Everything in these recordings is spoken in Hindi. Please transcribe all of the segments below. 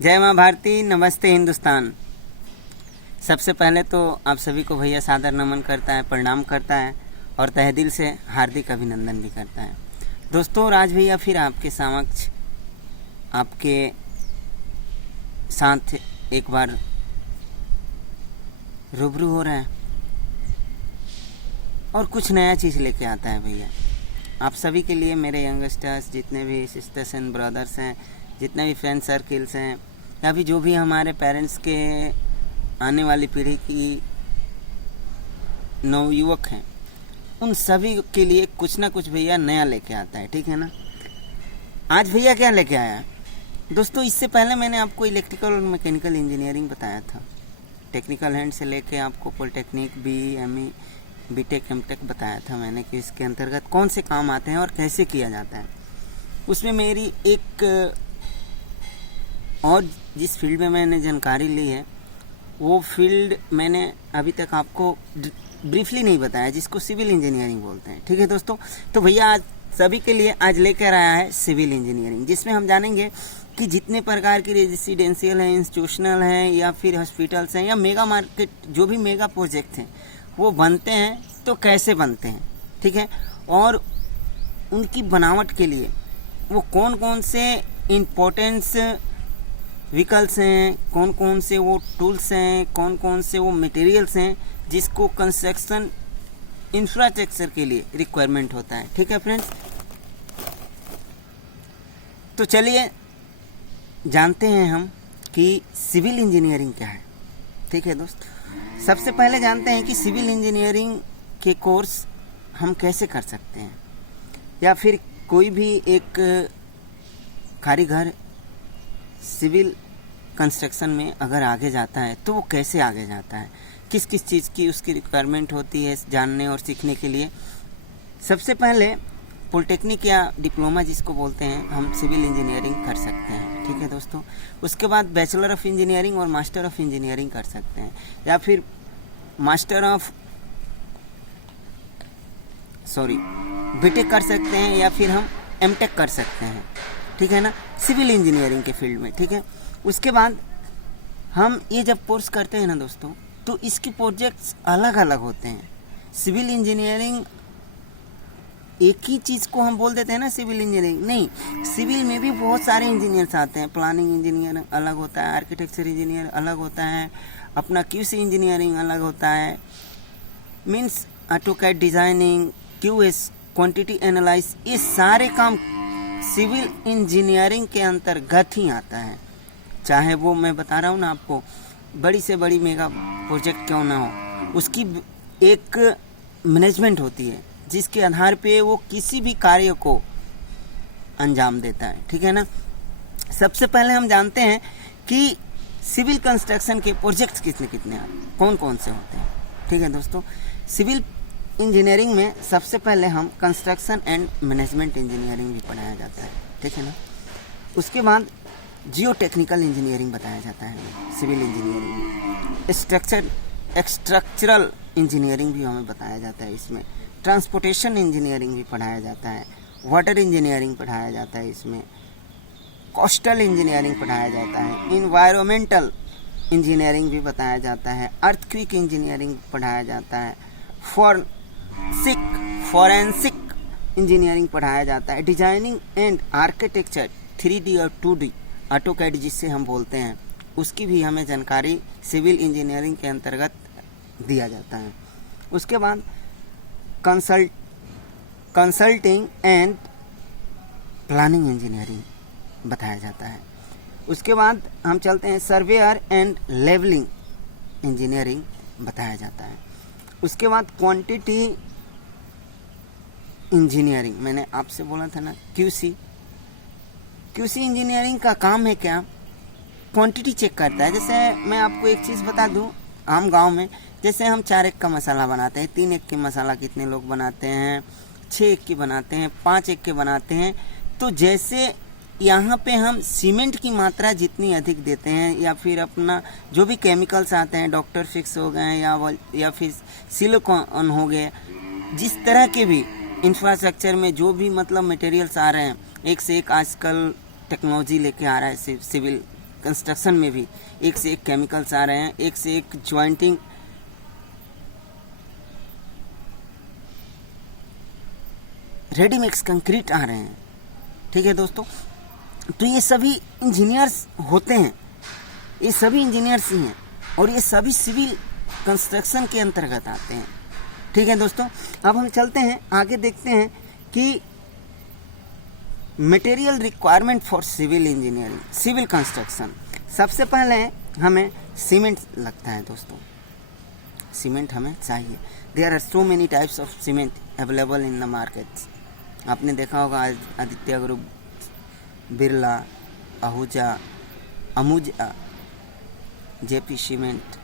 जय माँ भारती, नमस्ते हिंदुस्तान। सबसे पहले तो आप सभी को भैया सादर नमन करता है, प्रणाम करता है और तहे दिल से हार्दिक अभिनंदन भी करता है। दोस्तों, आज भैया फिर आपके समक्ष आपके साथ एक बार रूबरू हो रहा है और कुछ नया चीज़ लेके आता है भैया आप सभी के लिए। मेरे यंगस्टर्स, जितने भी सिस्टर्स एंड ब्रदर्स हैं, जितने भी फ्रेंड सर्किल्स हैं, या भी जो भी हमारे पेरेंट्स के आने वाली पीढ़ी की नवयुवक हैं, उन सभी के लिए कुछ ना कुछ भैया नया लेके आता है। ठीक है ना। आज भैया क्या लेके आया है दोस्तों? इससे पहले मैंने आपको इलेक्ट्रिकल और मैकेनिकल इंजीनियरिंग बताया था, टेक्निकल हैंड से लेके आपको polytechnic, BE, ME, BTech, MTech बताया था मैंने कि इसके अंतर्गत कौन से काम आते हैं और कैसे किया जाता है। उसमें मेरी एक और जिस फील्ड में मैंने जानकारी ली है, वो फील्ड मैंने अभी तक आपको ब्रीफली नहीं बताया, जिसको सिविल इंजीनियरिंग बोलते हैं। ठीक है दोस्तों। तो भैया आज सभी के लिए आज लेकर आया है सिविल इंजीनियरिंग, जिसमें हम जानेंगे कि जितने प्रकार की रेजिडेंशियल हैं, इंस्टीट्यूशनल हैं, या फिर हॉस्पिटल्स हैं, या मेगा मार्केट, जो भी मेगा प्रोजेक्ट हैं वो बनते हैं तो कैसे बनते हैं। ठीक है। और उनकी बनावट के लिए वो कौन कौन से इम्पोर्टेंस व्हीकल्स हैं, कौन कौन से वो टूल्स हैं, कौन कौन से वो मटेरियल्स हैं जिसको कंस्ट्रक्शन इंफ्रास्ट्रक्चर के लिए रिक्वायरमेंट होता है। ठीक है फ्रेंड्स। तो चलिए जानते हैं हम कि सिविल इंजीनियरिंग क्या है। ठीक है दोस्त। सबसे पहले जानते हैं कि सिविल इंजीनियरिंग के कोर्स हम कैसे कर सकते हैं, या फिर कोई भी एक कारीगर सिविल कंस्ट्रक्शन में अगर आगे जाता है तो वो कैसे आगे जाता है, किस किस चीज़ की उसकी रिक्वायरमेंट होती है जानने और सीखने के लिए। सबसे पहले पॉलिटेक्निक या डिप्लोमा जिसको बोलते हैं, हम सिविल इंजीनियरिंग कर सकते हैं। ठीक है दोस्तों। उसके बाद बैचलर ऑफ इंजीनियरिंग और मास्टर ऑफ इंजीनियरिंग कर सकते हैं, या फिर बीटेक कर सकते हैं, या फिर हम MTech कर सकते हैं। ठीक है ना, सिविल इंजीनियरिंग के फील्ड में। ठीक है। उसके बाद हम ये जब कोर्स करते हैं ना दोस्तों, तो इसके प्रोजेक्ट्स अलग अलग होते हैं। सिविल इंजीनियरिंग एक ही चीज़ को हम बोल देते हैं ना सिविल इंजीनियरिंग, नहीं, सिविल में भी बहुत सारे इंजीनियर्स आते हैं। प्लानिंग इंजीनियर अलग होता है, आर्किटेक्चर इंजीनियर अलग होता है, अपना QC इंजीनियरिंग अलग होता है, means AutoCAD designing, QS quantity analyse, ये सारे काम सिविल इंजीनियरिंग के अंतर्गत ही आता है। चाहे वो मैं बता रहा हूँ ना आपको, बड़ी से बड़ी मेगा प्रोजेक्ट क्यों ना हो, उसकी एक मैनेजमेंट होती है जिसके आधार पे वो किसी भी कार्य को अंजाम देता है। ठीक है ना। सबसे पहले हम जानते हैं कि सिविल कंस्ट्रक्शन के प्रोजेक्ट्स कितने कितने आते हैं, कौन कौन से होते हैं। ठीक है दोस्तों। सिविल इंजीनियरिंग में सबसे पहले हम कंस्ट्रक्शन एंड मैनेजमेंट इंजीनियरिंग भी पढ़ाया जाता है। ठीक है ना। उसके बाद जियो टेक्निकल इंजीनियरिंग बताया जाता है सिविल इंजीनियरिंग में। स्ट्रक्चरल इंजीनियरिंग भी हमें बताया जाता है इसमें। ट्रांसपोर्टेशन इंजीनियरिंग भी पढ़ाया जाता है, वाटर इंजीनियरिंग पढ़ाया जाता है इसमें, कोस्टल इंजीनियरिंग पढ़ाया जाता है, इन्वायरमेंटल इंजीनियरिंग भी बताया जाता है, अर्थक्वेक इंजीनियरिंग पढ़ाया जाता है, फॉरेंसिक इंजीनियरिंग पढ़ाया जाता है, डिजाइनिंग एंड आर्किटेक्चर 3D और 2D ऑटोकैड जिससे हम बोलते हैं, उसकी भी हमें जानकारी सिविल इंजीनियरिंग के अंतर्गत दिया जाता है। उसके बाद कंसल्टिंग एंड प्लानिंग इंजीनियरिंग बताया जाता है। उसके बाद हम चलते हैं सर्वेयर एंड लेवलिंग इंजीनियरिंग बताया जाता है। उसके बाद क्वांटिटी इंजीनियरिंग, मैंने आपसे बोला था ना QC इंजीनियरिंग का काम है क्या, क्वांटिटी चेक करता है। जैसे मैं आपको एक चीज़ बता दूं, आम गांव में जैसे हम 4 एक का मसाला बनाते हैं, 3 एक की मसाला कितने लोग बनाते हैं, 6 एक की बनाते हैं, 5 एक के बनाते हैं। तो जैसे यहाँ पे हम सीमेंट की मात्रा जितनी अधिक देते हैं, या फिर अपना जो भी केमिकल्स आते हैं, डॉक्टर फिक्स हो गए या फिर सिलिकॉन हो गए, जिस तरह के भी इंफ्रास्ट्रक्चर में जो भी मतलब मटेरियल्स आ रहे हैं, एक से एक आजकल टेक्नोलॉजी लेके आ रहा है सिविल कंस्ट्रक्शन में भी एक से एक केमिकल्स आ रहे हैं, एक से एक ज्वाइंटिंग रेडीमिक्स कंक्रीट आ रहे हैं। ठीक है दोस्तों, तो ये सभी इंजीनियर्स होते हैं, ये सभी इंजीनियर्स ही हैं और ये सभी सिविल कंस्ट्रक्शन के अंतर्गत आते हैं। ठीक है दोस्तों, अब हम चलते हैं आगे, देखते हैं कि material requirement for civil engineering, civil construction. सबसे पहले हमें सीमेंट लगता है दोस्तों, सीमेंट हमें चाहिए। There are so many types of cement available in the markets. आपने देखा होगा Aditya group, Birla, Ahuja, Ambuja, JP cement,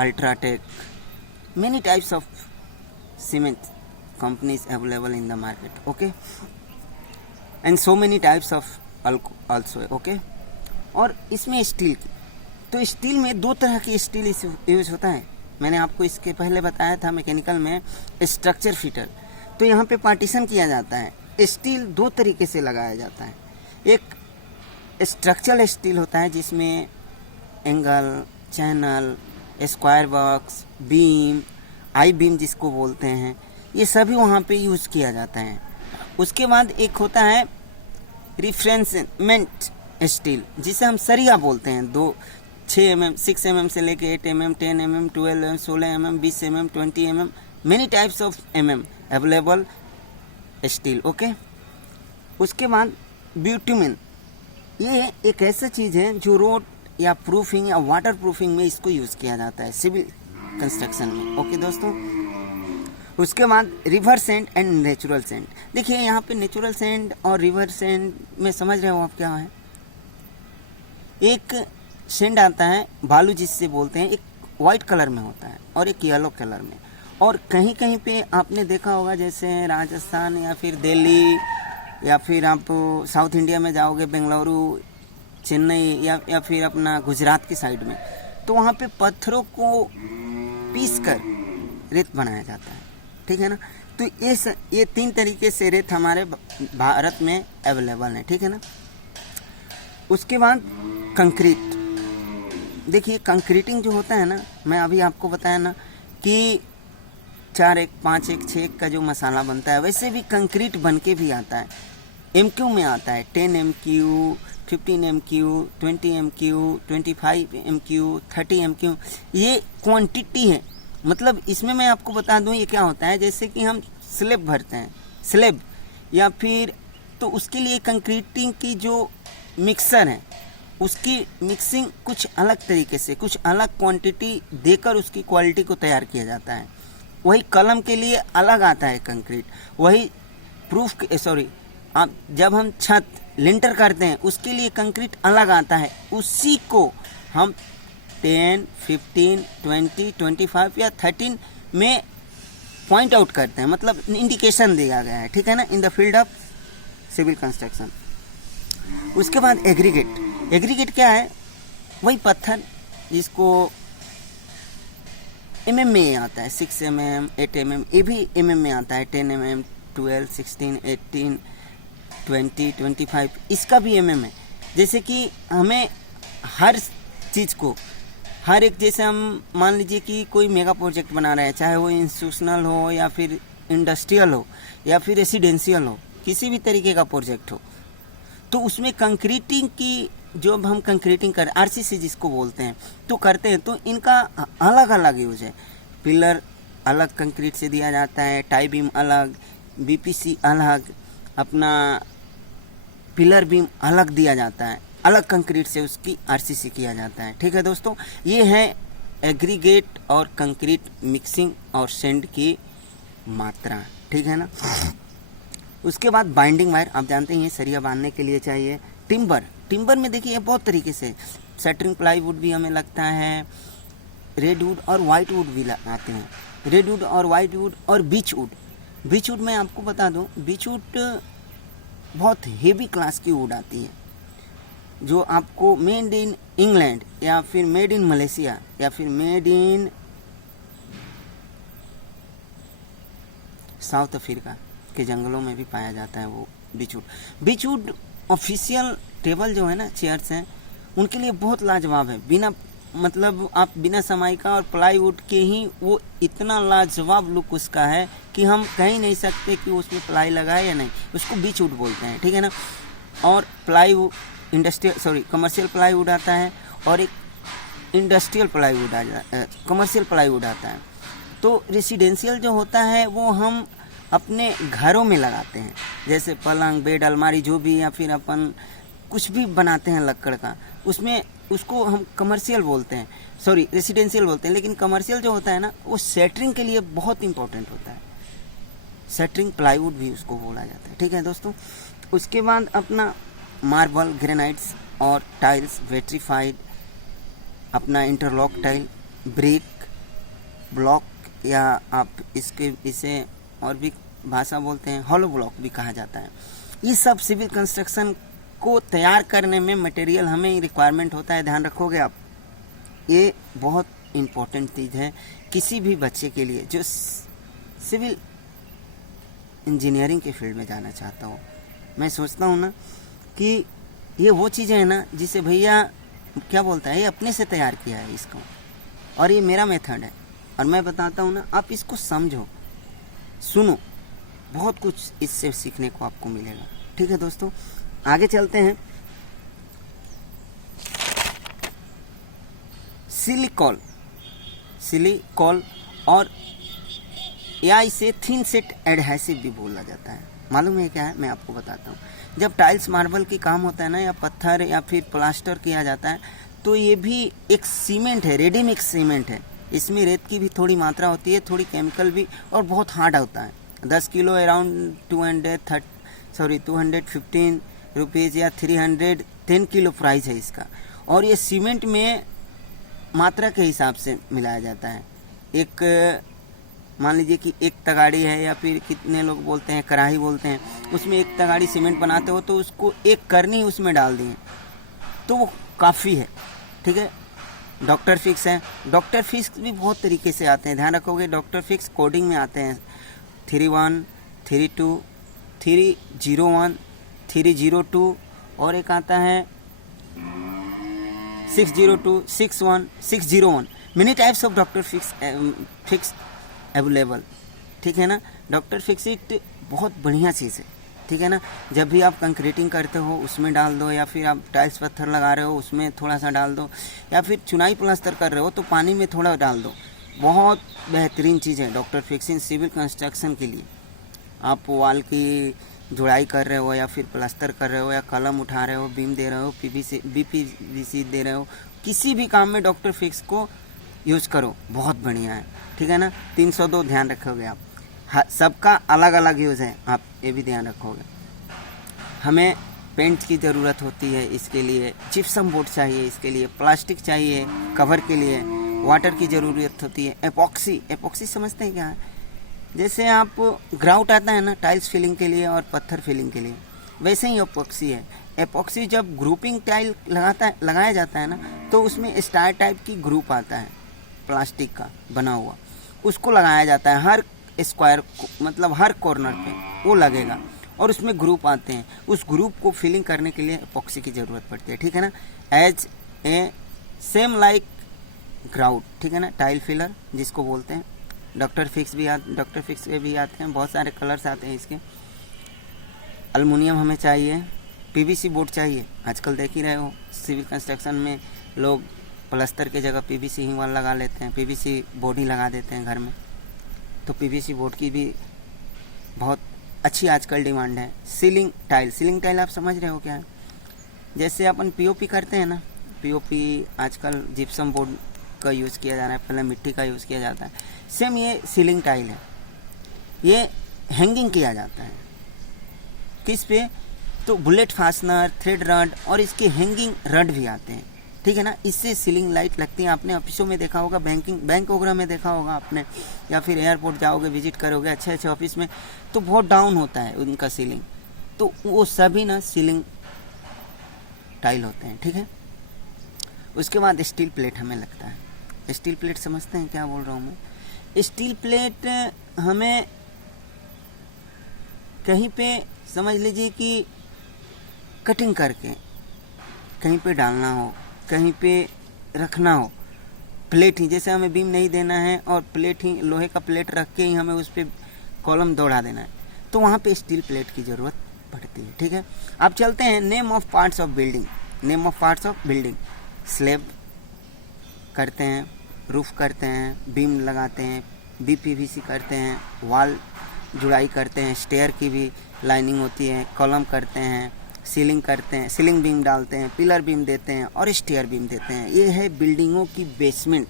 UltraTech, many types of cement companies available in the market, okay, and so many types of also, okay। और इसमें स्टील की, तो स्टील में दो तरह की स्टील यूज होता है। मैंने आपको इसके पहले बताया था मैकेनिकल में स्ट्रक्चर फिटर। तो यहाँ पे पार्टीशन किया जाता है। स्टील दो तरीके से लगाया जाता है। एक स्ट्रक्चरल स्टील होता है जिसमें angle, channel, square box, beam, I beam जिसको बोलते हैं, ये सभी वहाँ पे यूज़ किया जाता है। उसके बाद एक होता है रिफ्रेंसमेंट स्टील, जिसे हम सरिया बोलते हैं। 6 mm, 6 mm से लेके 8 mm, 10 mm, 12 mm, 16 mm, 20 mm, 20 mm, many types of available steel, okay. उसके बाद ब्यूटुमेन, ये एक ऐसा चीज़ है जो रोड या प्रूफिंग या वाटर प्रूफिंग में इसको यूज़ किया जाता है सिविल कंस्ट्रक्शन में, ओके दोस्तों। उसके बाद river sand and natural sand. देखिए यहाँ पे नेचुरल सैंड और रिवर सैंड में समझ रहे हो आप क्या है। एक सैंड आता है बालू जिससे बोलते हैं, एक वाइट कलर में होता है और एक येलो कलर में। और कहीं कहीं पे आपने देखा होगा, जैसे राजस्थान या फिर दिल्ली या फिर आप साउथ इंडिया में जाओगे, बेंगलुरु, चेन्नई या फिर अपना गुजरात की साइड में, तो वहाँ पे पत्थरों को पीस कर रेत बनाया जाता है। ठीक है ना। तो ये 3 तरीके से रेत हमारे भारत में अवेलेबल है। ठीक है ना। उसके बाद कंक्रीट। देखिए कंक्रीटिंग जो होता है ना, मैं अभी आपको बताया ना कि 4-1, 5-1, 6 का जो मसाला बनता है, वैसे भी कंक्रीट बन के भी आता है। MQ में आता है 10 MQ, 15 MQ, 20 MQ, 25 MQ, 30 MQ, ये क्वांटिटी है। मतलब इसमें मैं आपको बता दूं ये क्या होता है, जैसे कि हम स्लेब भरते हैं, स्लेब या फिर, तो उसके लिए कंक्रीटिंग की जो मिक्सर है उसकी मिक्सिंग कुछ अलग तरीके से, कुछ अलग क्वांटिटी देकर उसकी क्वालिटी को तैयार किया जाता है। वही कलम के लिए अलग आता है कंक्रीट, वही आप जब हम छत लिंटर करते हैं उसके लिए कंक्रीट अलग आता है। उसी को हम 10, 15, 20, 25 या 13 में पॉइंट आउट करते हैं, मतलब इंडिकेशन दिया गया है। ठीक है ना, in the field of civil construction. उसके बाद एग्रीगेट। एग्रीगेट क्या है? वही पत्थर जिसको mm में आता है, 6 mm, 8 mm, ये भी mm में आता है, 10 mm, 12, 16, 18, 20, 25, इसका भी mm है। जैसे कि हमें हर चीज़ को, हर एक, जैसे हम मान लीजिए कि कोई मेगा प्रोजेक्ट बना रहे हैं, चाहे वो इंस्टीट्यूशनल हो या फिर इंडस्ट्रियल हो या फिर रेसिडेंशियल हो, किसी भी तरीके का प्रोजेक्ट हो, तो उसमें कंक्रीटिंग की, जो हम कंक्रीटिंग कर RCC जिसको बोलते हैं, तो करते हैं, तो इनका अलग अलग यूज है। पिलर अलग कंक्रीट से दिया जाता है, टाई बीम अलग, BPC अलग, अपना पिलर बीम अलग दिया जाता है, अलग कंक्रीट से उसकी RCC किया जाता है। ठीक है दोस्तों, ये है एग्रीगेट और कंक्रीट मिक्सिंग और सेंड की मात्रा। ठीक है ना। उसके बाद बाइंडिंग वायर, आप जानते हैं सरिया बांधने के लिए चाहिए। टिम्बर में देखिए बहुत तरीके से, शटरिंग प्लाईवुड भी हमें लगता है, रेड वुड और वाइट वुड भी लगाते हैं, रेड वुड और वाइट वुड और बीच वुड में आपको बता दूं, बीच वुड बहुत हेवी क्लास की वुड आती है, जो आपको मेड इन इंग्लैंड या फिर मेड इन मलेशिया या फिर मेड इन साउथ अफ्रीका के जंगलों में भी पाया जाता है वो बीच वुड ऑफिशियल टेबल जो है ना, चेयर्स हैं, उनके लिए बहुत लाजवाब है। बिना मतलब आप बिना समाई का और प्लाईवुड के ही वो इतना लाजवाब लुक उसका है कि हम कह ही नहीं सकते कि उसमें प्लाई लगा है या नहीं। उसको बीच वुड बोलते हैं, ठीक है ना। और प्लाईवुड इंडस्ट्रियल कमर्शियल प्लाईवुड आता है और एक इंडस्ट्रियल प्लाईवुड कमर्शियल प्लाईवुड आता है। तो रेसिडेंशियल जो होता है वो हम अपने घरों में लगाते हैं, जैसे पलंग, बेड, अलमारी जो भी, या फिर अपन कुछ भी बनाते हैं लकड़ का, उसमें उसको हम कमर्शियल बोलते हैं, रेसिडेंशियल बोलते हैं। लेकिन कमर्शियल जो होता है ना, वो सेटरिंग के लिए बहुत इंपॉर्टेंट होता है। सेटरिंग प्लाईवुड भी उसको बोला जाता है, ठीक है दोस्तों। उसके बाद अपना मार्बल, ग्रेनाइट्स और टाइल्स, वेट्रीफाइड, अपना इंटरलॉक टाइल, ब्रिक, ब्लॉक, या आप इसे और भी भाषा बोलते हैं, हॉलो ब्लॉक भी कहा जाता है। ये सब सिविल कंस्ट्रक्शन को तैयार करने में मटेरियल हमें रिक्वायरमेंट होता है, ध्यान रखोगे आप। ये बहुत इम्पोर्टेंट चीज़ है किसी भी बच्चे के लिए जो सिविल इंजीनियरिंग के फील्ड में जाना चाहता हो। मैं सोचता हूँ ना कि ये वो चीज़ें हैं ना जिसे भैया क्या बोलता है, ये अपने से तैयार किया है इसको, और ये मेरा मेथड है और मैं बताता हूँ ना, आप इसको समझो, सुनो, बहुत कुछ इससे सीखने को आपको मिलेगा, ठीक है दोस्तों। आगे चलते हैं। सिलिकॉल और या इसे थिन सेट एडहेसिव भी बोला जाता है। मालूम है क्या है, मैं आपको बताता हूँ। जब टाइल्स मार्बल की काम होता है ना, या पत्थर या फिर प्लास्टर किया जाता है, तो ये भी एक सीमेंट है, रेडी मिक्स सीमेंट है। इसमें रेत की भी थोड़ी मात्रा होती है, थोड़ी केमिकल भी, और बहुत हार्ड होता है। 10 किलो अराउंड 215 रुपीज़ या 310 किलो प्राइस है इसका। और ये सीमेंट में मात्रा के हिसाब से मिलाया जाता है। एक मान लीजिए कि एक तगाड़ी है, या फिर कितने लोग बोलते हैं कढ़ाई बोलते हैं, उसमें एक तगाड़ी सीमेंट बनाते हो तो उसको एक करनी उसमें डाल दिए तो वो काफ़ी है, ठीक है। डॉक्टर फिक्स है, डॉक्टर फिक्स भी बहुत तरीके से आते हैं, ध्यान रखोगे। डॉक्टर फिक्स कोडिंग में आते हैं 31, 32, 301, 302, और एक आता है 602, 61, 601। Many types of doctor fix available, ठीक है ना। डॉक्टर फिक्स इट बहुत बढ़िया चीज़ है, ठीक है ना। जब भी आप कंक्रीटिंग करते हो उसमें डाल दो, या फिर आप टाइल्स पत्थर लगा रहे हो उसमें थोड़ा सा डाल दो, या फिर चुनाई प्लास्टर कर रहे हो तो पानी में थोड़ा डाल दो। बहुत बेहतरीन चीज़ है doctor fix in civil construction के लिए। आप वॉल की जुड़ाई कर रहे हो, या फिर प्लास्टर कर रहे हो, या कलम उठा रहे हो, बीम दे रहे हो, बीपीवीसी दे रहे हो, किसी भी काम में डॉक्टर फिक्स को यूज़ करो, बहुत बढ़िया है, ठीक है ना। 302 ध्यान रखोगे आप, सबका अलग अलग यूज़ है, आप ये भी ध्यान रखोगे। हमें पेंट की ज़रूरत होती है, इसके लिए जिप्सम बोर्ड चाहिए, इसके लिए प्लास्टिक चाहिए कवर के लिए, वाटर की ज़रूरत होती है, एपॉक्सी समझते हैं क्या है? जैसे आप ग्राउट आता है ना टाइल्स फिलिंग के लिए और पत्थर फिलिंग के लिए, वैसे ही एपॉक्सी है। एपॉक्सी जब ग्रुपिंग टाइल लगाया जाता है ना, तो उसमें स्टार टाइप की ग्रुप आता है प्लास्टिक का बना हुआ, उसको लगाया जाता है हर स्क्वायर, मतलब हर कॉर्नर पे वो लगेगा, और उसमें ग्रुप आते हैं। उस ग्रुप को फिलिंग करने के लिए एपॉक्सी की ज़रूरत पड़ती है, ठीक है ना। As a same like grout, ठीक है ना, टाइल फिलर जिसको बोलते हैं। डॉक्टर फिक्स के भी आते हैं, बहुत सारे कलर्स आते हैं इसके। एल्युमिनियम हमें चाहिए, पीवीसी बोर्ड चाहिए। आजकल देख ही रहे हो सिविल कंस्ट्रक्शन में लोग प्लास्टर के जगह पीवीसी ही वाल लगा लेते हैं, पीवीसी बोर्ड ही लगा देते हैं घर में। तो पीवीसी बोर्ड की भी बहुत अच्छी आजकल डिमांड है। सीलिंग टाइल आप समझ रहे हो क्या है? जैसे अपन पीओपी करते हैं ना, पीओपी आजकल जिप्सम बोर्ड का यूज़ किया जा रहा है, पहले मिट्टी का यूज़ किया जाता है। सेम ये सीलिंग टाइल है, ये हैंगिंग किया जाता है किस पे? तो बुलेट फास्टनर, थ्रेड रड, और इसके हैंगिंग रड भी आते हैं, ठीक है ना। इससे सीलिंग लाइट लगती है। आपने ऑफिसों में देखा होगा, बैंक वगैरह में देखा होगा आपने, या फिर एयरपोर्ट जाओगे विजिट करोगे अच्छे ऑफिस में, तो बहुत डाउन होता है उनका सीलिंग, तो वो सभी ना सीलिंग टाइल होते हैं, ठीक है। उसके बाद स्टील प्लेट हमें लगता है। स्टील प्लेट समझते हैं क्या बोल रहा हूँ मैं? स्टील प्लेट हमें कहीं पे समझ लीजिए कि कटिंग करके कहीं पे डालना हो, कहीं पे रखना हो, प्लेट ही, जैसे हमें बीम नहीं देना है और प्लेट ही, लोहे का प्लेट रख के ही हमें उस पर कॉलम दौड़ा देना है, तो वहाँ पे स्टील प्लेट की ज़रूरत पड़ती है। ठीक है, अब चलते हैं name of parts of building. Name of parts of building, slab करते हैं, रूफ करते हैं, बीम लगाते हैं, बीपीवीसी करते हैं, वॉल जुड़ाई करते हैं, स्टेयर की भी लाइनिंग होती है, कॉलम करते हैं, सीलिंग करते हैं, सीलिंग बीम डालते हैं, पिलर बीम देते हैं और स्टेयर बीम देते हैं। ये है बिल्डिंगों की बेसमेंट।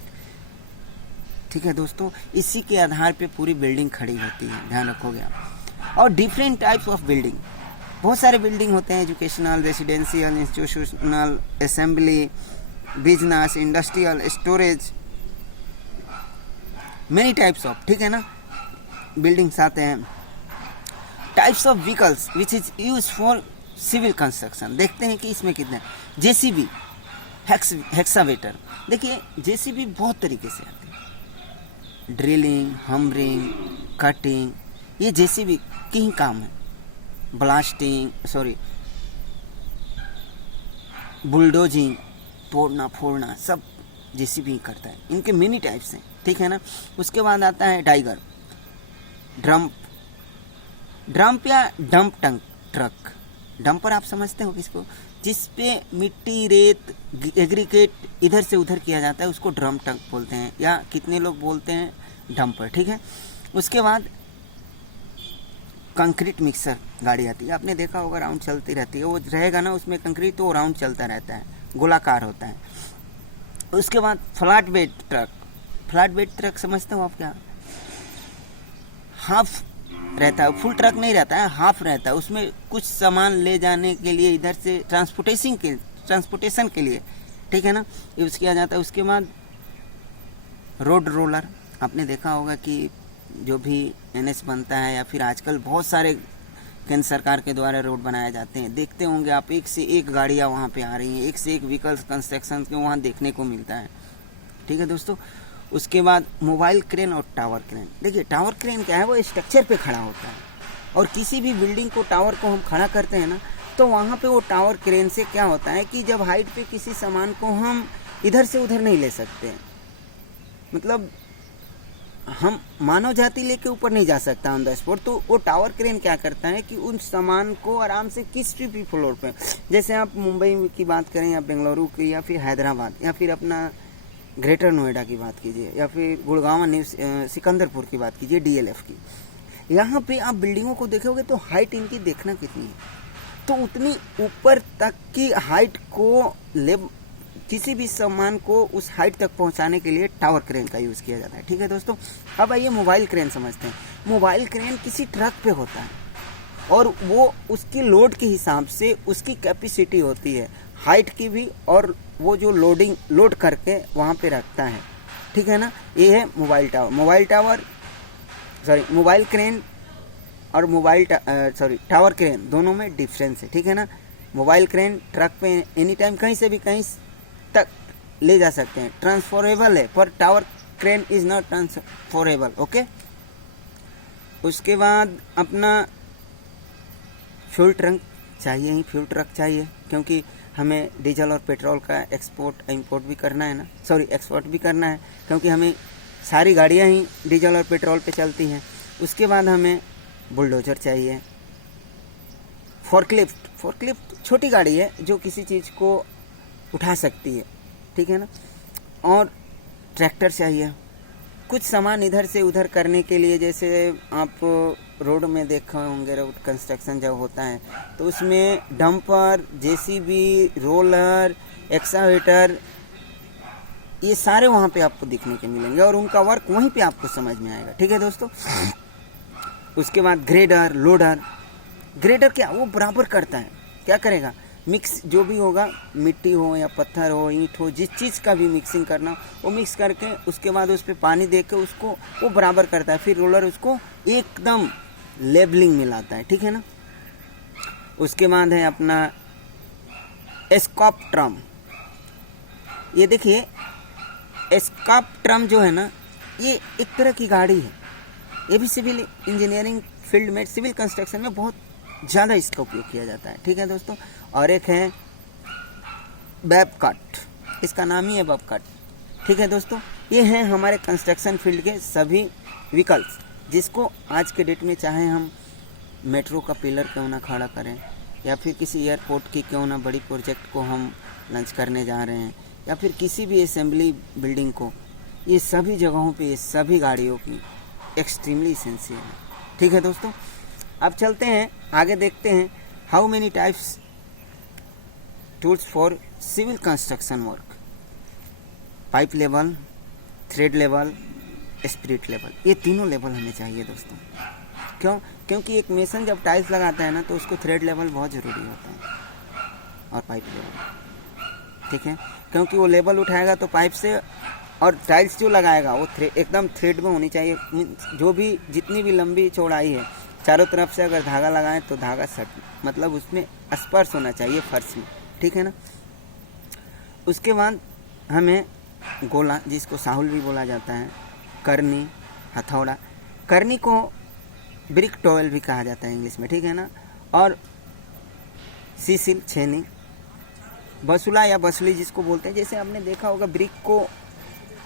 ठीक है दोस्तों, इसी के आधार पे पूरी बिल्डिंग खड़ी होती है, ध्यान रखोगे आप। और डिफरेंट टाइप्स ऑफ बिल्डिंग, बहुत सारे बिल्डिंग होते हैं, educational, residential, institutional, assembly, business, industrial, storage, many types of, ठीक है ना, बिल्डिंग्स आते हैं। Types of vehicles which is use for civil construction, देखते हैं कि इसमें कितने। जेसीबी, हेक्सावेटर, देखिए जेसीबी बहुत तरीके से आते हैं, ड्रिलिंग, हमरिंग, कटिंग, ये जेसीबी के ही काम है। ब्लास्टिंग, बुलडोजिंग, तोड़ना फोड़ना सब जेसीबी करता है। इनके मेनी टाइप्स हैं, ठीक है ना। उसके बाद आता है डाइगर, ड्रम्प या डंप ट्रक। डंपर आप समझते हो किसको, जिसपे मिट्टी, रेत, एग्रीगेट इधर से उधर किया जाता है, उसको ड्रम ट्रक बोलते हैं, या कितने लोग बोलते हैं डंपर, ठीक है। उसके बाद कंक्रीट मिक्सर गाड़ी आती है, आपने देखा होगा, राउंड चलती रहती है, वो रहेगा ना उसमें कंक्रीट, तो राउंड चलता रहता है, गोलाकार होता है। उसके बाद flat bed truck, flat bed truck समझते हो आप क्या, हाफ रहता है, फुल ट्रक नहीं रहता है, हाफ रहता है, उसमें कुछ सामान ले जाने के लिए, इधर से ट्रांसपोर्टेशन के लिए, ठीक है ना, यूज़ किया जाता है। उसके बाद रोड रोलर, आपने देखा होगा कि जो भी एनएच बनता है या फिर आजकल बहुत सारे केंद्र सरकार के द्वारा रोड बनाए जाते हैं, देखते होंगे आप, एक से एक गाड़ियाँ वहाँ पे आ रही हैं, एक से एक व्हीकल्स कंस्ट्रक्शन के वहाँ देखने को मिलता है, ठीक है दोस्तों। उसके बाद मोबाइल क्रेन और टावर क्रेन, देखिए टावर क्रेन क्या है, वो स्ट्रक्चर पे खड़ा होता है, और किसी भी बिल्डिंग को, टावर को हम खड़ा करते हैं ना, तो वहाँ पे वो टावर क्रेन से क्या होता है कि जब हाइट पे किसी सामान को हम इधर से उधर नहीं ले सकते, मतलब हम मानव जाति लेके ऊपर नहीं जा सकता ऑन द स्पॉट, तो वो टावर क्रेन क्या करता है कि उन सामान को आराम से किसी भी फ्लोर पे, जैसे आप मुंबई की बात करें या बेंगलुरु की या फिर हैदराबाद या फिर अपना ग्रेटर नोएडा की बात कीजिए या फिर गुड़गांव सिकंदरपुर की बात कीजिए, डीएलएफ की, यहाँ पे आप बिल्डिंगों को देखोगे तो हाइट इनकी देखना कितनी है, तो उतनी ऊपर तक की हाइट को किसी भी सामान को उस हाइट तक पहुंचाने के लिए टावर क्रेन का यूज़ किया जाता है, ठीक है दोस्तों। अब आइए मोबाइल क्रेन समझते हैं। मोबाइल क्रेन किसी ट्रक पे होता है और वो उसकी लोड के हिसाब से उसकी कैपेसिटी होती है, हाइट की भी, और वो जो लोड करके वहाँ पे रखता है, ठीक है ना। ये है मोबाइल क्रेन और टावर क्रेन, दोनों में डिफरेंस है, ठीक है ना। मोबाइल क्रेन ट्रक पे एनी टाइम कहीं से भी कहीं तक ले जा सकते हैं, ट्रांसफरेबल है, पर tower crane is not transferable, okay. उसके बाद अपना फ्यूल ट्रक चाहिए ही, फ्यूल ट्रक चाहिए, क्योंकि हमें डीजल और पेट्रोल का एक्सपोर्ट भी करना है ना, एक्सपोर्ट भी करना है, क्योंकि हमें सारी गाड़ियां ही डीजल और पेट्रोल पे चलती हैं। उसके बाद हमें बुलडोजर चाहिए, फोर्कलिफ्ट छोटी गाड़ी है जो किसी चीज़ को उठा सकती है, ठीक है ना। और ट्रैक्टर चाहिए, कुछ सामान इधर से उधर करने के लिए, जैसे आप रोड में देखे होंगे, रोड कंस्ट्रक्शन जब होता है तो उसमें डंपर, जेसीबी, रोलर, एक्सकावेटर, ये सारे वहाँ पे आपको दिखने के मिलेंगे और उनका वर्क वहीं पे आपको समझ में आएगा, ठीक है दोस्तों। उसके बाद ग्रेडर, लोडर। ग्रेडर क्या, वो बराबर करता है, क्या करेगा, मिक्स जो भी होगा, मिट्टी हो या पत्थर हो, ईंट हो, जिस चीज़ का भी मिक्सिंग करना, वो मिक्स करके उसके बाद उस पर पानी दे के उसको वो बराबर करता है, फिर रोलर उसको एकदम लेबलिंग मिलाता है, ठीक है ना। उसके बाद है अपना एस्कॉप ट्रम। ये देखिए एस्कॉप ट्रम जो है ना, ये एक तरह की गाड़ी है, ये भी सिविल इंजीनियरिंग फील्ड में, सिविल कंस्ट्रक्शन में बहुत ज़्यादा इसका उपयोग किया जाता है, ठीक है दोस्तों। और एक है बैबकॉट, इसका नाम ही है बब कट। ठीक है दोस्तों, ये हैं हमारे कंस्ट्रक्शन फील्ड के सभी व्हीकल्स, जिसको आज के डेट में चाहे हम मेट्रो का पिलर क्यों ना खड़ा करें, या फिर किसी एयरपोर्ट की क्यों ना बड़ी प्रोजेक्ट को हम लॉन्च करने जा रहे हैं, या फिर किसी भी असेंबली बिल्डिंग को, ये सभी जगहों पे ये सभी गाड़ियों की एक्सट्रीमली इसेंशियल है। ठीक है दोस्तों, अब चलते हैं आगे, देखते हैं how many types tools for civil construction work. Pipe level, thread level, spirit level, ये तीनों लेवल हमें चाहिए दोस्तों। क्यों? क्योंकि एक मेसन जब टाइल्स लगाता है ना तो उसको थ्रेड लेवल बहुत ज़रूरी होता है और पाइप लेवल। ठीक है, क्योंकि वो लेवल उठाएगा तो पाइप से, और टाइल्स जो लगाएगा वो एकदम थ्रेड में होनी चाहिए। जो भी जितनी भी लंबी चौड़ाई है, चारों तरफ से अगर धागा लगाएं तो धागा सट, मतलब उसमें स्पर्श होना चाहिए फर्श में। ठीक है ना। उसके बाद हमें गोला, जिसको साहुल भी बोला जाता है, करनी, हथौड़ा, करनी को ब्रिक टॉयल भी कहा जाता है इंग्लिश में। ठीक है ना। और सीसिल, छेनी, बसुला या बसुली जिसको बोलते हैं। जैसे आपने देखा होगा ब्रिक को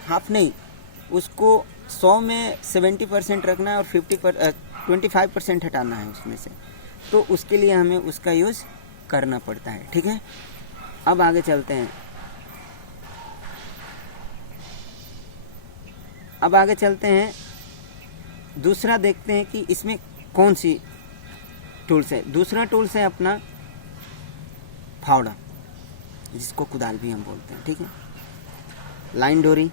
हाफ नहीं, उसको 100 में 70% रखना है और 25% हटाना है उसमें से, तो उसके लिए हमें उसका यूज़ करना पड़ता है। ठीक है, अब आगे चलते हैं। दूसरा देखते हैं कि इसमें कौन सी टूल्स है। दूसरा टूल्स है अपना फावड़ा, जिसको कुदाल भी हम बोलते हैं। ठीक है, लाइन डोरी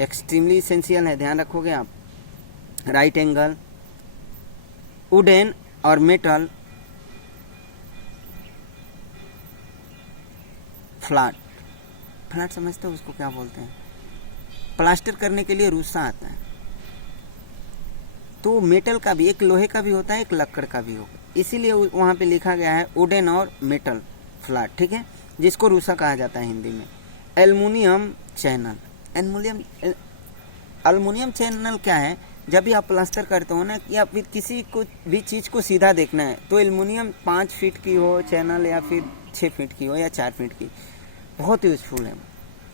एक्सट्रीमली इसेंशियल है, ध्यान रखोगे आप। राइट एंगल, वुडन और मेटल, फ्लैट समझते हो उसको क्या बोलते हैं? प्लास्टर करने के लिए रूसा आता है, तो मेटल का भी, एक लोहे का भी होता है, एक लक्कड़ का भी होगा, इसीलिए वहाँ पे लिखा गया है वुडन और मेटल फ्लैट। ठीक है, जिसको रूसा कहा जाता है हिंदी में। एल्युमिनियम चैनल, एल्युमिनियम चैनल क्या है? जब भी आप प्लास्टर करते हो ना, या फिर किसी को भी चीज़ को सीधा देखना है, तो एल्युमिनियम 5 फीट की हो चैनल, या फिर 6 फीट की हो, या 4 फीट की, बहुत यूज़फुल है।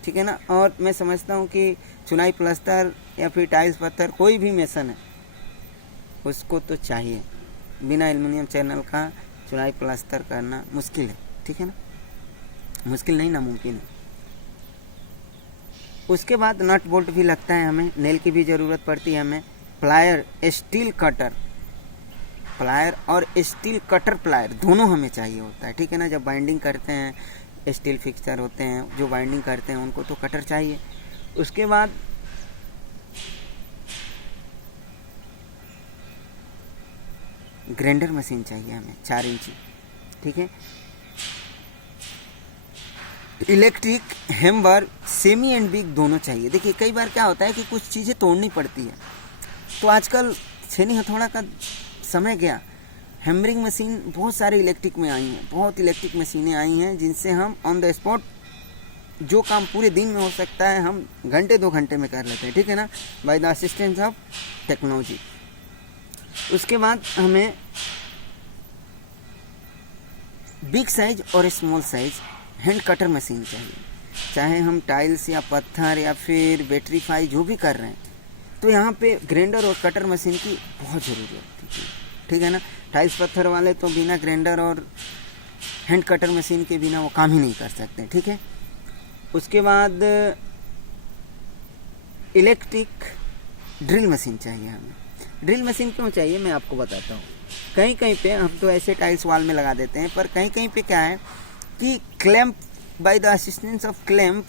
ठीक है ना। और मैं समझता हूँ कि चुनाई प्लास्टर या फिर टाइल्स पत्थर, कोई भी मेसन है, उसको तो चाहिए। बिना एल्युमिनियम चैनल का चुनाई प्लास्टर करना मुश्किल है। ठीक है ना, मुश्किल नहीं, नामुमकिन है। उसके बाद नट बोल्ट भी लगता है हमें, नेल की भी ज़रूरत पड़ती है हमें, प्लायर, स्टील कटर, प्लायर और स्टील कटर प्लायर दोनों हमें चाहिए होता है। ठीक है ना, जब बाइंडिंग करते हैं, स्टील फिक्सचर होते हैं जो बाइंडिंग करते हैं, उनको तो कटर चाहिए। उसके बाद ग्राइंडर मशीन चाहिए हमें 4 इंची। ठीक है, electric, hammer, semi and big दोनों चाहिए। देखिए कई बार क्या होता है कि कुछ चीज़ें तोड़नी पड़ती है, तो आजकल छेनी हथौड़ा का समय गया, हैमरिंग मशीन बहुत सारे इलेक्ट्रिक में आई हैं, बहुत इलेक्ट्रिक मशीनें आई हैं, जिनसे हम ऑन द स्पॉट जो काम पूरे दिन में हो सकता है, हम घंटे 2 घंटे में कर लेते हैं। ठीक है ना, by the assistance of technology. उसके बाद हमें बिग साइज और small size hand cutter machine चाहिए, चाहे हम टाइल्स या पत्थर या फिर बैटरीफाई जो भी कर रहे हैं, तो यहाँ पे ग्राइंडर और कटर मशीन की बहुत ज़रूरत होती है। ठीक है ना, टाइल्स पत्थर वाले तो बिना ग्राइंडर और हैंड कटर मशीन के बिना वो काम ही नहीं कर सकते। ठीक है, उसके बाद इलेक्ट्रिक ड्रिल मशीन चाहिए हमें। ड्रिल मशीन क्यों चाहिए मैं आपको बताता हूँ। कहीं कहीं पे हम तो ऐसे टाइल्स वॉल में लगा देते हैं, पर कहीं कहीं पे क्या है कि clamp, by the assistance of clamp,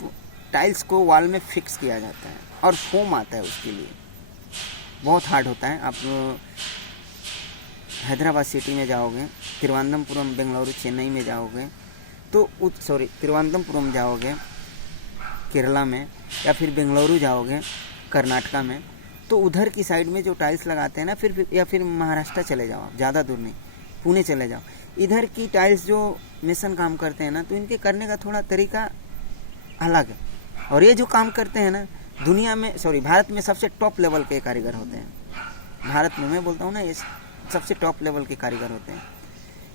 tiles को वॉल में फिक्स किया जाता है और फोम आता है उसके लिए, बहुत हार्ड होता है। आप हैदराबाद सिटी में जाओगे, तिरुवनंतपुरम, बेंगलुरु, चेन्नई में जाओगे तो तिरुवनंतपुरम जाओगे केरला में, या फिर बेंगलुरु जाओगे कर्नाटका में, तो उधर की साइड में जो टाइल्स लगाते हैं ना, या फिर महाराष्ट्र चले जाओ, ज़्यादा दूर नहीं, पुणे चले जाओ, इधर की टाइल्स जो मेसन काम करते हैं ना, तो इनके करने का थोड़ा तरीका अलग है। और ये जो काम करते हैं ना, दुनिया में, भारत में सबसे टॉप लेवल के कारीगर होते हैं। भारत में, मैं बोलता हूँ ना, ये सबसे टॉप लेवल के कारीगर होते हैं,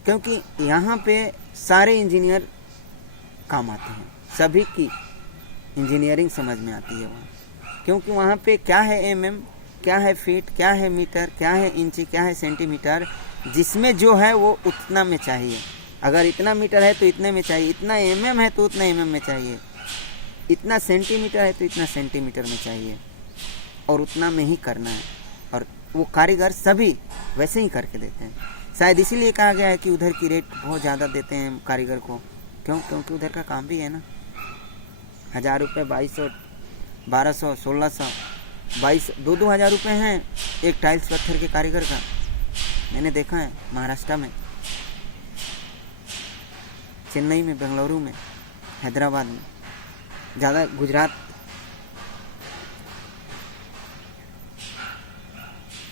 क्योंकि यहाँ पे सारे इंजीनियर काम आते हैं, सभी की इंजीनियरिंग समझ में आती है वहाँ, क्योंकि वहाँ पे क्या है mm, क्या है फीट, क्या है मीटर, क्या है इंची, क्या है सेंटीमीटर, जिसमें जो है वो उतना में चाहिए। अगर इतना मीटर है तो इतने में चाहिए, इतना mm है तो उतना mm में चाहिए, इतना सेंटीमीटर है तो इतना सेंटीमीटर में चाहिए, और उतना में ही करना है। और वो कारीगर सभी वैसे ही करके देते हैं। शायद इसीलिए कहा गया है कि उधर की रेट बहुत ज़्यादा देते हैं कारीगर को। क्यों? क्योंकि उधर का काम भी है ना। 1000 रुपये, 2200, 1200, 1600, 2-2 हज़ार रुपये हैं एक टाइल्स पत्थर के कारीगर का। मैंने देखा है महाराष्ट्र में, चेन्नई में, बेंगलुरु में, हैदराबाद में, ज़्यादा गुजरात,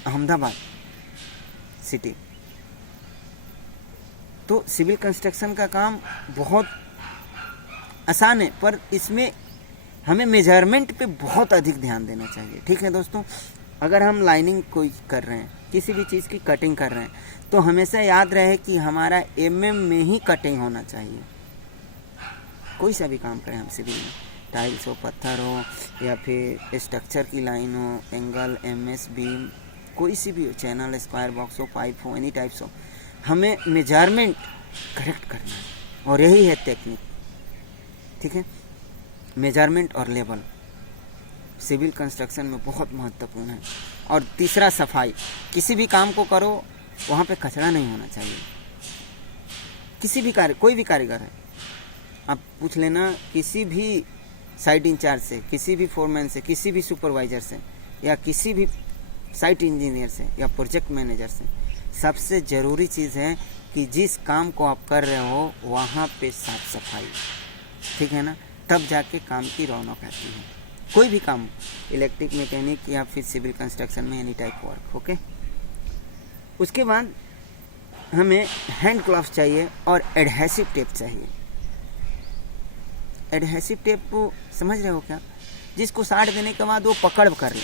अहमदाबाद सिटी। तो सिविल कंस्ट्रक्शन का काम बहुत आसान है, पर इसमें हमें मेजरमेंट पे बहुत अधिक ध्यान देना चाहिए। ठीक है दोस्तों, अगर हम लाइनिंग कोई कर रहे हैं, किसी भी चीज़ की कटिंग कर रहे हैं, तो हमेशा याद रहे कि हमारा mm में ही कटिंग होना चाहिए। कोई सा भी काम करें हम सिविल में, टाइल्स हो, पत्थर हो, या फिर स्ट्रक्चर की लाइन हो, एंगल, MS, बीम, कोई सी भी हो, चैनल, स्क्वायर बॉक्स हो, पाइप हो, एनी टाइप्स हो, हमें मेजरमेंट करेक्ट करना है, और यही है टेक्निक। ठीक है, मेजरमेंट और लेवल सिविल कंस्ट्रक्शन में बहुत महत्वपूर्ण है। और तीसरा, सफाई। किसी भी काम को करो वहाँ पे कचरा नहीं होना चाहिए। किसी भी कार्य, कोई भी कारीगर है, आप पूछ लेना किसी भी साइट इंचार्ज से, किसी भी फोरमैन से, किसी भी सुपरवाइजर से, या किसी भी साइट इंजीनियर से, या प्रोजेक्ट मैनेजर से, सबसे ज़रूरी चीज़ है कि जिस काम को आप कर रहे हो वहाँ पे साफ सफाई। ठीक है ना, तब जाके काम की रौनक आती है। कोई भी काम, इलेक्ट्रिक, मैकेनिक, या फिर सिविल कंस्ट्रक्शन में एनी टाइप वर्क। ओके, उसके बाद हमें हैंड ग्लव्स चाहिए और एडहेसिव टेप चाहिए। एडहेसिव टेप को समझ रहे हो क्या? जिसको साट देने के बाद वो पकड़ कर ले।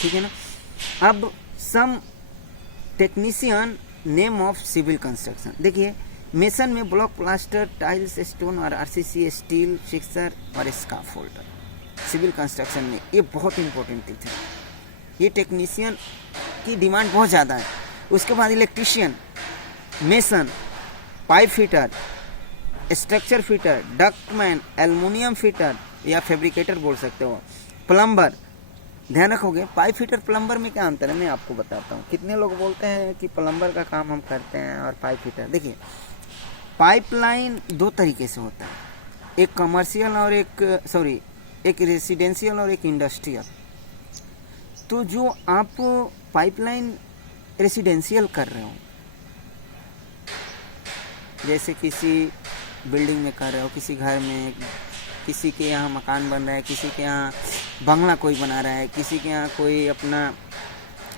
ठीक है ना। अब some technician name of civil construction. देखिए, मेसन में ब्लॉक, प्लास्टर, टाइल्स, स्टोन और RCC, स्टील, फिक्सर और स्काफोल्डर। सिविल कंस्ट्रक्शन में ये बहुत इंपॉर्टेंट चीज़ है। ये टेक्नीशियन की डिमांड बहुत ज़्यादा है। उसके बाद electrician, mason, pipe fitter, structure fitter, ductman, aluminium fitter या फैब्रिकेटर बोल सकते हो, प्लम्बर। ध्यान रखोगे, पाइप फिटर प्लम्बर में क्या अंतर है मैं आपको बताता हूँ। कितने लोग बोलते हैं कि प्लम्बर का काम हम करते हैं और पाइप फिटर। देखिए, पाइपलाइन दो तरीके से होता है, एक कमर्शियल और एक रेसिडेंशियल और एक इंडस्ट्रियल। तो जो आप पाइपलाइन रेसिडेंशियल कर रहे हो, जैसे किसी बिल्डिंग में कर रहे हो, किसी घर में, किसी के यहाँ मकान बन रहा है, किसी के यहाँ बंगला कोई बना रहा है, किसी के यहाँ कोई अपना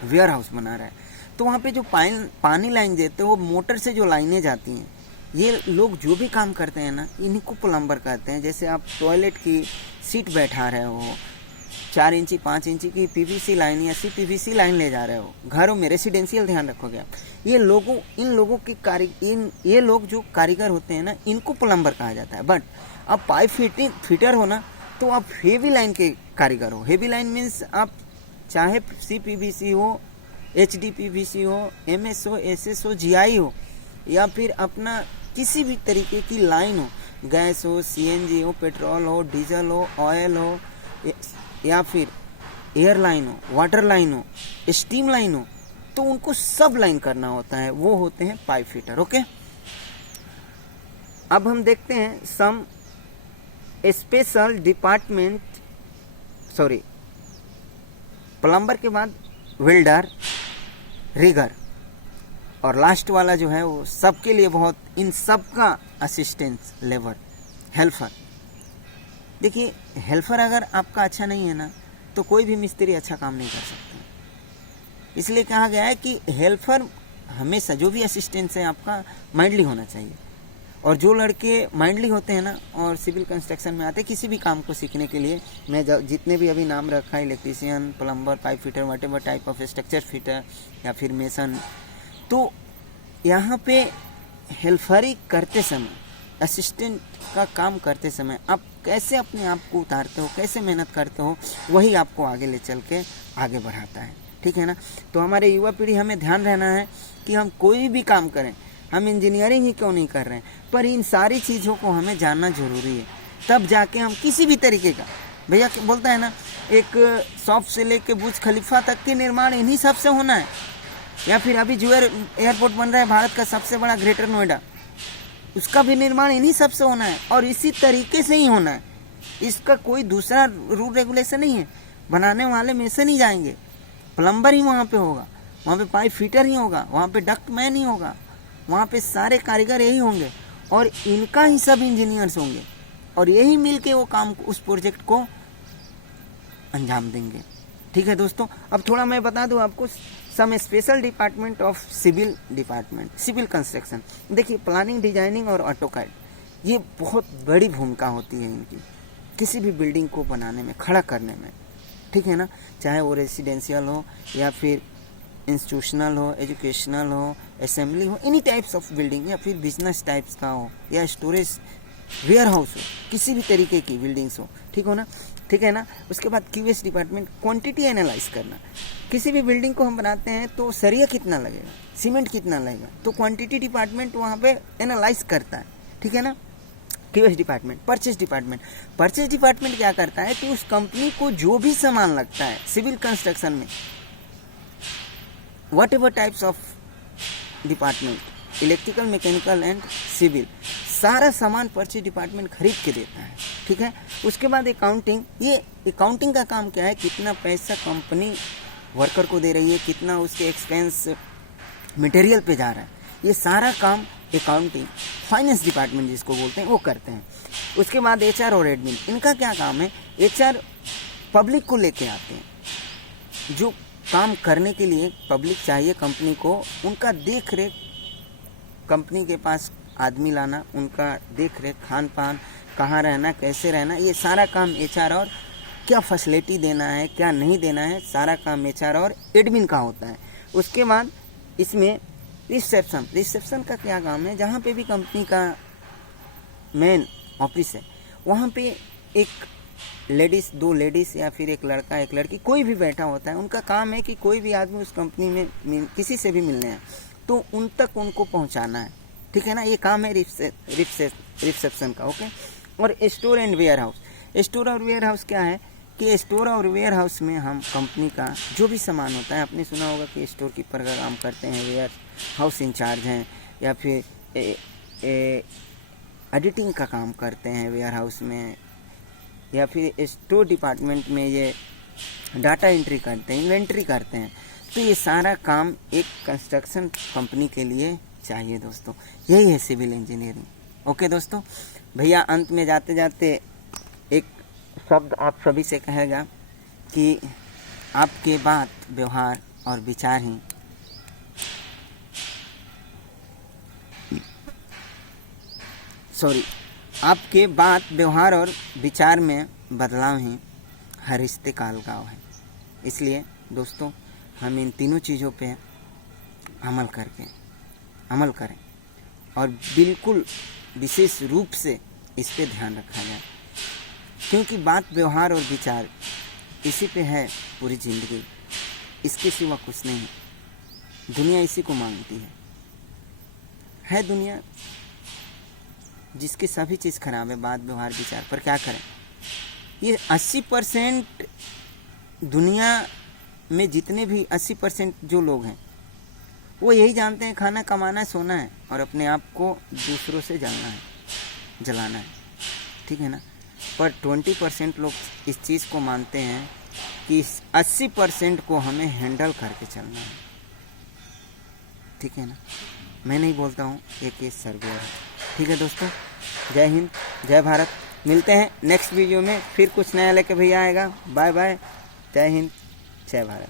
वेयर हाउस बना रहा है, तो वहाँ पे जो पानी लाइन देते हैं, वो मोटर से जो लाइनें जाती हैं, ये लोग जो भी काम करते हैं ना, इन्हीं को प्लम्बर कहते हैं। जैसे आप टॉयलेट की सीट बैठा रहे हो, 4 इंची 5 इंची की PVC लाइन या CPVC लाइन ले जा रहे हो घरों में, रेसिडेंशियल, ध्यान रखोगे आप। ये लोग जो कारीगर होते हैं ना, इनको प्लम्बर कहा जाता है। बट अब पाइप फिटर हो ना, तो आप हेवी लाइन के कारीगर हो। हेवी लाइन मीन्स आप चाहे CPVC हो, HDPVC हो, MS हो, SS हो, GI हो, या फिर अपना किसी भी तरीके की लाइन हो, गैस हो, CNG हो, पेट्रोल हो, डीजल हो, ऑयल हो, या फिर एयर लाइन हो, वाटर लाइन हो, स्टीम लाइन हो, तो उनको सब लाइन करना होता है, वो होते हैं पाइप फिटर। ओके, अब हम देखते हैं सम स्पेशल डिपार्टमेंट, प्लम्बर के बाद वेल्डर, रिगर, और लास्ट वाला जो है वो सबके लिए बहुत, इन सब का असिस्टेंस, लेबर, हेल्पर। देखिए, हेल्पर अगर आपका अच्छा नहीं है ना, तो कोई भी मिस्त्री अच्छा काम नहीं कर सकता। इसलिए कहा गया है कि हेल्पर हमेशा, जो भी असिस्टेंस है आपका, माइंडली होना चाहिए। और जो लड़के माइंडली होते हैं ना और सिविल कंस्ट्रक्शन में आते हैं किसी भी काम को सीखने के लिए, मैं जितने भी अभी नाम रखा है, electrician, plumber, pipe fitter, whatever type of structure fitter, या फिर मेसन, तो यहाँ पे हेल्परी करते समय असिस्टेंट का काम करते समय आप कैसे अपने आप को उतारते हो, कैसे मेहनत करते हो, वही आपको आगे ले चल के आगे बढ़ाता है, ठीक है ना। तो हमारे युवा पीढ़ी हमें ध्यान रहना है कि हम कोई भी काम करें, हम इंजीनियरिंग ही क्यों नहीं कर रहे हैं, पर इन सारी चीज़ों को हमें जानना ज़रूरी है, तब जाके हम किसी भी तरीके का, भैया बोलता है ना, एक शॉप से लेके बुर्ज खलीफा तक के निर्माण इन्हीं सब से होना है। या फिर अभी जो एयरपोर्ट बन रहा है भारत का सबसे बड़ा ग्रेटर नोएडा, उसका भी निर्माण इन्हीं सब से होना है और इसी तरीके से ही होना है। इसका कोई दूसरा रूल रेगुलेशन नहीं है। बनाने वाले में से नहीं जाएंगे, प्लम्बर ही वहाँ पे होगा, वहाँ पे पाइप फिटर ही होगा, वहाँ पे डक्ट मैन ही होगा, वहाँ पे सारे कारीगर यही होंगे और इनका ही सब इंजीनियर्स होंगे और यही मिल के वो काम, उस प्रोजेक्ट को अंजाम देंगे, ठीक है दोस्तों। अब थोड़ा मैं बता दूं आपको some special department of civil department, civil construction. देखिए, प्लानिंग, डिजाइनिंग और ऑटोकैड, ये बहुत बड़ी भूमिका होती है इनकी किसी भी बिल्डिंग को बनाने में, खड़ा करने में, ठीक है ना। चाहे वो रेसिडेंशियल हो या फिर इंस्टीट्यूशनल हो, एजुकेशनल हो, असेंबली हो, एनी टाइप्स ऑफ बिल्डिंग, या फिर बिजनेस टाइप्स का हो या स्टोरेज वेयर हाउस हो, किसी भी तरीके की बिल्डिंग्स हो, ठीक हो ना, ठीक है ना। उसके बाद क्यूएस डिपार्टमेंट, क्वांटिटी एनालाइज करना। किसी भी बिल्डिंग को हम बनाते हैं तो सरिया कितना लगेगा, सीमेंट कितना लगेगा, तो क्वांटिटी डिपार्टमेंट वहाँ पे एनालाइज करता है, ठीक है ना। QS department, purchase department, purchase department क्या करता है कि उस कंपनी को जो भी सामान लगता है सिविल कंस्ट्रक्शन में, whatever types of department, electrical, mechanical and civil, सारा सामान परचेज डिपार्टमेंट खरीद के देता है, ठीक है। उसके बाद अकाउंटिंग, ये अकाउंटिंग का काम क्या है, कितना पैसा कंपनी वर्कर को दे रही है, कितना उसके एक्सपेंस मटेरियल पे जा रहा है, ये सारा काम अकाउंटिंग, फाइनेंस डिपार्टमेंट जिसको बोलते हैं वो करते हैं। उसके बाद एचआर और एडमिन, इनका क्या काम है, एचआर पब्लिक को लेके आते हैं, जो काम करने के लिए पब्लिक चाहिए कंपनी को, उनका देख रेख, कंपनी के पास आदमी लाना, उनका देख रेख, खान पान, कहाँ रहना, कैसे रहना, ये सारा काम एचआर, और क्या फैसिलिटी देना है, क्या नहीं देना है, सारा काम एचआर और एडमिन का होता है। उसके बाद इसमें रिसेप्शन, रिसेप्शन का क्या काम है, जहाँ पे भी कंपनी का मेन ऑफिस है वहाँ पे एक लेडीज़, दो लेडीज़ या फिर एक लड़का एक लड़की, कोई भी बैठा होता है, उनका काम है कि कोई भी आदमी उस कंपनी में किसी से भी मिलने हैं तो उन तक उनको पहुंचाना है, ठीक है ना। ये काम है रिसेप्शन का, ओके। और store and warehouse, store और वेयर हाउस क्या है कि स्टोर और वेयर हाउस में हम कंपनी का जो भी सामान होता है, आपने सुना होगा कि स्टोर कीपर का काम करते हैं, वेयर हाउस इंचार्ज हैं, या फिर एडिटिंग का काम करते हैं वेयर हाउस में, या फिर स्टोर डिपार्टमेंट में ये डाटा एंट्री करते हैं, इन्वेंट्री करते हैं। तो ये सारा काम एक कंस्ट्रक्शन कंपनी के लिए चाहिए दोस्तों, यही है सिविल इंजीनियरिंग। ओके दोस्तों, भैया अंत में जाते जाते एक शब्द आप सभी से कहेगा कि आपके बात, व्यवहार और विचार ही आपके बात, व्यवहार और विचार में बदलाव ही हर रिश्ते का अलगाव है। इसलिए दोस्तों, हम इन तीनों चीज़ों पे अमल करें और बिल्कुल विशेष रूप से इस पे ध्यान रखा जाए, क्योंकि बात, व्यवहार और विचार, इसी पे है पूरी ज़िंदगी, इसके सिवा कुछ नहीं। दुनिया इसी को मांगती है दुनिया जिसकी सभी चीज़ खराब है, बात, व्यवहार, विचार, पर क्या करें। ये 80% दुनिया में जितने भी 80% जो लोग हैं वो यही जानते हैं खाना, कमाना, सोना है और अपने आप को दूसरों से जलाना है, ठीक है ना। पर 20% लोग इस चीज़ को मानते हैं कि इस 80% को हमें हैंडल करके चलना है, ठीक है ना। मैं नहीं बोलता हूँ, ये केस सर्वे है, ठीक है दोस्तों। जय हिंद, जय भारत। मिलते हैं नेक्स्ट वीडियो में, फिर कुछ नया लेके भैया आएगा। बाय बाय, जय हिंद, जय भारत।